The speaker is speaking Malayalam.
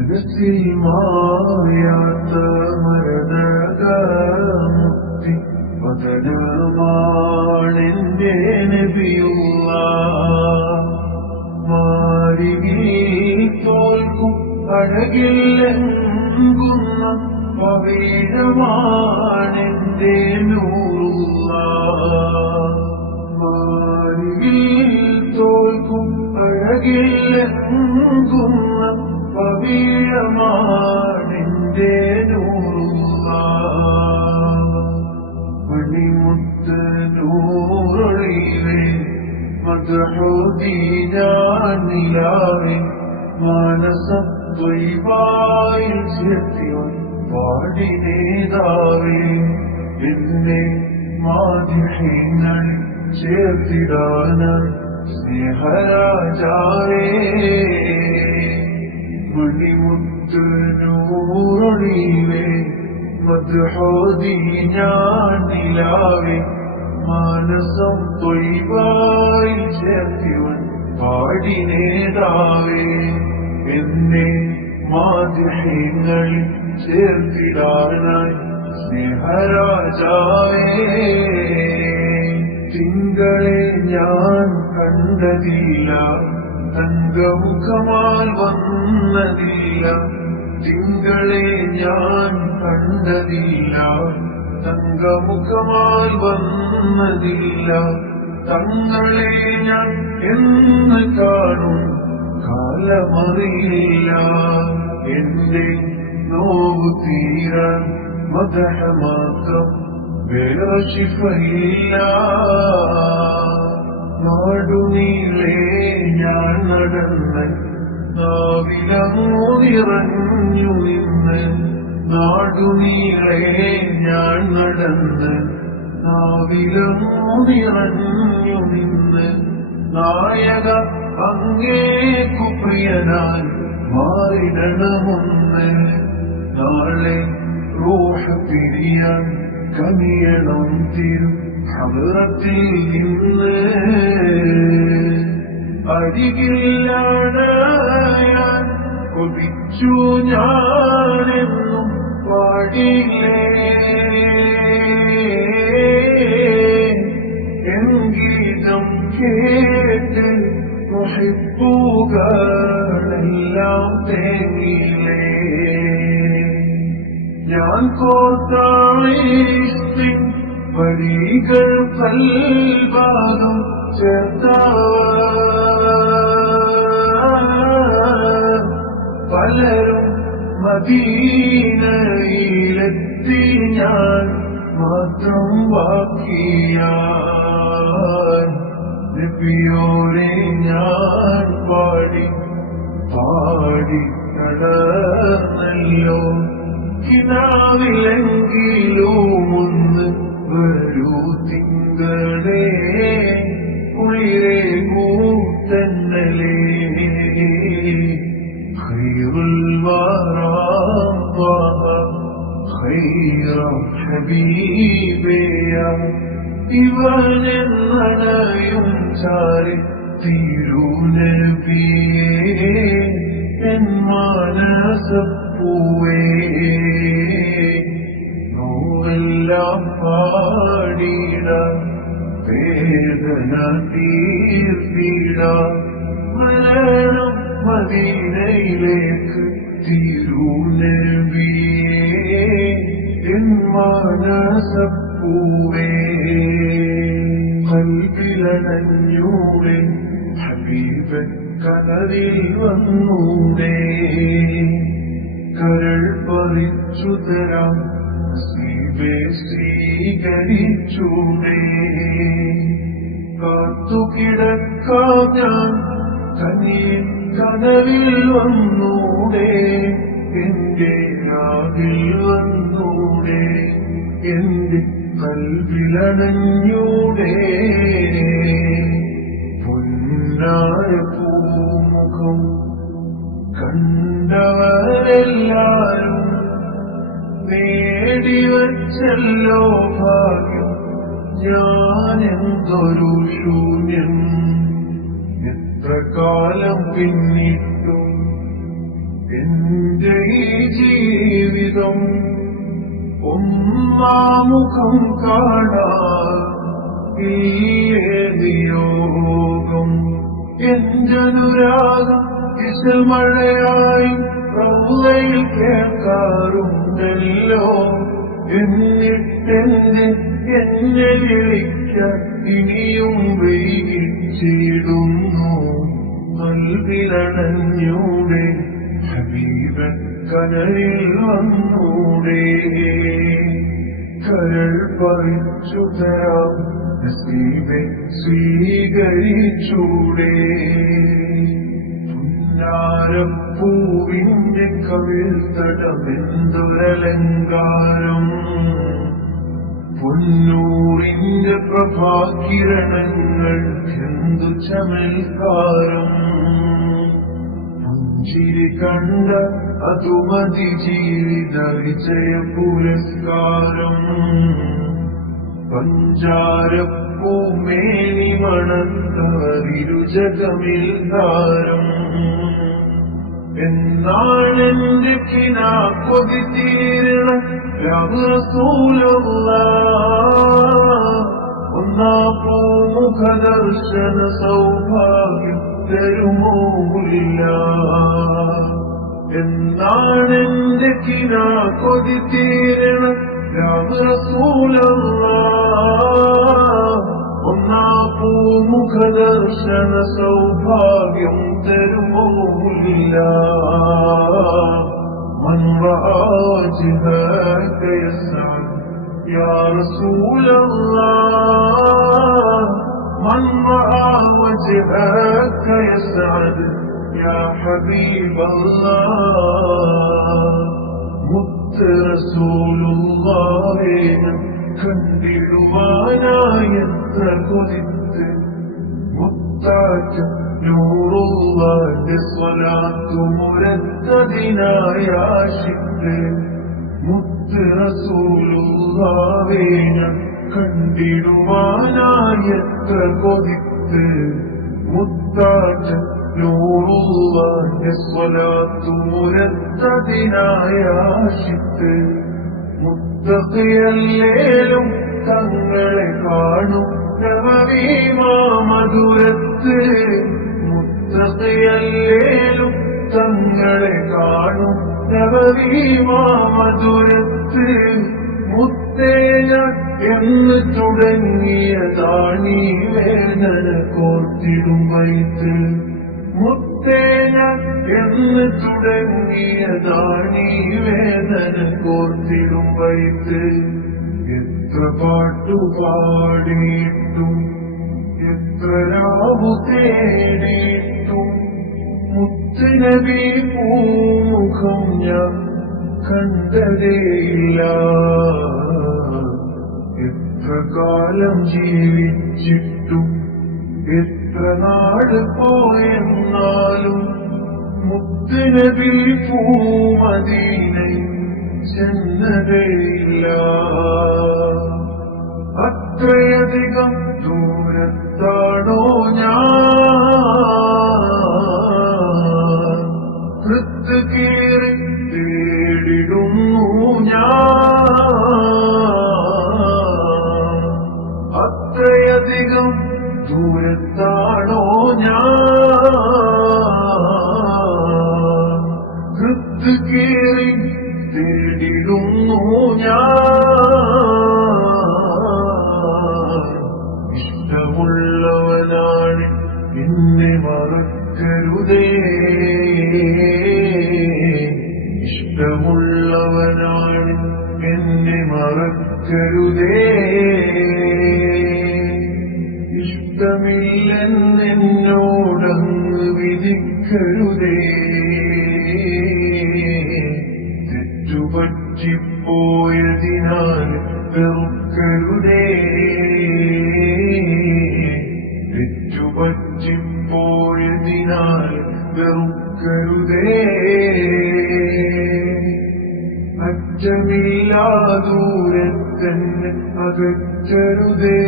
മനസ്സിൽ മായാത്ത മരതകമുക്തി വദനമാണെന്റെ നബിയുള്ള മാരികിൽ തോൽക്കും അഴകില്ലെങ്കുന്ന പവിഴമാണെന്റെ നൂറുള്ള മാരികിൽ തോൽക്കും അഴകില്ലെങ്കുന്ന പവിഴമാണെന്റെ നൂറുള്ള മണിമുത്ത് നൂറൊളിവേ മദ്ഹുദീനാനിലാവേ മാനസം ത്വയ്ബായിൽ ചേർത്തിവൻ പാടിനേതാവേ എന്നെ മാതിഹീങ്ങൾ ചേർത്തിടാനായി സ്നേഹരാജാവേ മണിമുത്ത് നൂറൊളിവേ മദ്ഹുദീനാനിലാവേ മാനസം ത്വയ്ബായിൽ ചേർത്തിവൻ പാടിനേതാവേ എന്നെ മാതിഹീങ്ങളിൽ ചേർത്തിടാനായി സ്നേഹരാജാവേ തിങ്കളെ ഞാൻ കണ്ടതില്ല തങ്കമുഖമാൽ വന്നതില്ല തിങ്കളെ ഞാൻ കണ്ടതില്ല തങ്കമുഖമാൽ വന്നതില്ല തങ്ങളെ ഞാൻ എന്ന് കാണും കാലമറിയില്ല എന്റെ നോവു തീരാൻ മദഹ മാത്രം വേറെ ശിഫയില്ല നാടുനീളെ ഞാൻ നടന്ന് നാവിലമൂന്നിറഞ്ഞു നിന്ന് നാടുനീളെ ഞാൻ നടന്ന് നാവിലമൂന്നിറഞ്ഞു നിന്ന് നായക അങ്ങേക്കു പ്രിയനായി മാറിടണമെന്ന് നാളെ റൂഹ പിരിയാൻ കനിയണം തിരു ഹദ്റത്തിൽ നിന്ന് അരികില്ലാണയാൻ കൊതിച്ചു ഞാനെന്നും പാടില്ലേ എൻഗീതം കേട്ട് മുഹിബ്ബുകളെല്ലാം തേങ്ങില്ലേ ഞാൻ കോർത്തായിസ്തിൻ വരികൾ കൽഭാഗം ചേർത്താവ പലരും മദീനയിലെത്തി ഞാൻ മാത്രം ബാക്കിയായി നബിയോരെ ഞാൻ പാടി പാടി നടന്നല്ലോ കിനാവിലെങ്കിലും ഒന്ന് വരൂ തിങ്കളേ കുളിരേ കൂത്തന്നലേ ഖൈറുൽ വറാം ത്വഹ ഖൈറ ഹബീബിയ ഇവനെന്നണയും ചാരി തിരുനബിയേ എൻ മാനസപ്പൂവേ നോവെല്ലാം പാടിട വേദന തീർത്തിട മരണം മദീനയിലേക്ക് തിരുനബിയേ എൻ മാനസപ്പൂവേ കൽബിലണഞ്ഞൂടെ ഹബീബൻ കനവിൽ വന്നൂടെ കരൾ പറിച്ചു തരാം നസീബെ സ്വീകരിച്ചൂടെ കാത്തുകിടക്കാം ഞാൻ കനിയിൽ കനവിൽ വന്നൂടെ എന്റെ രാവിൽ വന്നൂടെ എന്റെ കൽബിലണഞ്ഞൂടെ പൊന്നായ പൂമുഖം കണ്ടവരെല്ലാരും നേടിവച്ചല്ലോ ഭാഗ്യം ഞാനെന്തൊരു ശൂന്യം എത്ര കാലം പിന്നിട്ടും എന്റെ ഈ ജീവിതം ഒന്നാമുഖം കാണാൻ നിയോഗം എന്റെ അനുരാഗം ഇശൽമഴയായി പ്രൗലയിൽ കേൾക്കാറുണ്ടല്ലോ എന്നിട്ടെന്ത് എന്നെ വിളിക്കാൻ ഇനിയും വൈകിച്ചിടുന്നു നൽവിലണഞ്ഞൂടെ ഹബീബ കനലിൽ വന്നൂടെ കരൾ പറിച്ചു തരാം നസീബെ സ്വീകരിച്ചൂടെ പുന്നാരപ്പൂവിന്റെ കവിൾത്തടമെന്തൊരലങ്കാരം പൊന്നൂറിന്റെ പ്രഭാകിരണങ്ങൾ എന്തു ചമൽക്കാരം പുഞ്ചിരി കണ്ട അതുമതി ജീവിത വിജയ പുരസ്കാരം പഞ്ചാരപ്പൂമേനി മണത്താരിരുജകമിൽ താരം എന്നാണെന്റെ കിനാ കൊതി തീരണ ഒന്നാ പൂമുഖദർശന സൗഭാഗ്യം തരുമോല്ല എന്നാണെന്റെ കിനാ കൊതി തീരണ ഒന്നാ പൂമുഖദർശന സൗഭാഗ്യം തരുമോല്ല من رأى وجهك يسعد يا رسول الله من رأى وجهك يسعد يا حبيب الله مت رسول الله കണ്ടിടുവാനായി എത്ര കൊതിത്ത് മുത്താറ്റ നൂറുള്ളാന്റെ സ്വലാത്തു മുരത്തതിനായി ആശിത്ത് മുത്ത് റസൂലുള്ളാഹേ കണ്ടിടുവാനായി എത്ര കൊതിത്ത് മുത്താറ്റ നൂറുള്ളാന്റെ സ്വലാത്തു മുരത്തതിനായി ആശിത്ത് മുത്തഖിയല്ലേലും തങ്ങളെ കാണും മധുരത്ത് മുത്തഖിയല്ലേലും തങ്ങളെ കാണും മധുരത്ത് മുത്തേന എന്ന് തുടങ്ങിയതാണീ വേദന കോർത്തിടും വൈത്ത് മുത്തേന എന്ന് തുടങ്ങിയതാണീ വേദന കോർത്തിടും വൈത്ത് എത്ര പാട്ടുപാടിയിട്ടും എത്ര രാവു തേടിയിട്ടും മുത്തുനബി പൂമുഖം ഞാൻ കണ്ടതേയില്ല എത്ര കാലം ജീവിച്ചിട്ടും എത്ര നാട് പോയെന്നാലും മുത്തുനബി പൂമദീനയിൽ ചെന്നതേയില്ല അത്രയധികം ദൂരത്താണോ ഞാൻ കൃത്ത് കീറി തേടിടുന്നു ഞാൻ അത്രയധികം ദൂരത്താണോ ഞാൻ കൃത്ത് കീറി തേടിടുന്നു ഞാൻ ഇഷ്ടമുള്ളവനാണ് എന്നെ മറക്കരുതേ ഇഷ്ടമുള്ളവനാണ് എന്നെ മറക്കരുതേ ഇഷ്ടമില്ലെന്നോടങ്ങ് വിധിക്കരുതേ തെറ്റുപറ്റിപ്പോയതിനാൽ വെറുക്കരുതേ തെറ്റുപറ്റിപ്പോയതിനാൽ വെറുക്കരുതേ അറ്റമില്ലാ ദൂരത്തന്നെ അകറ്റരുതേ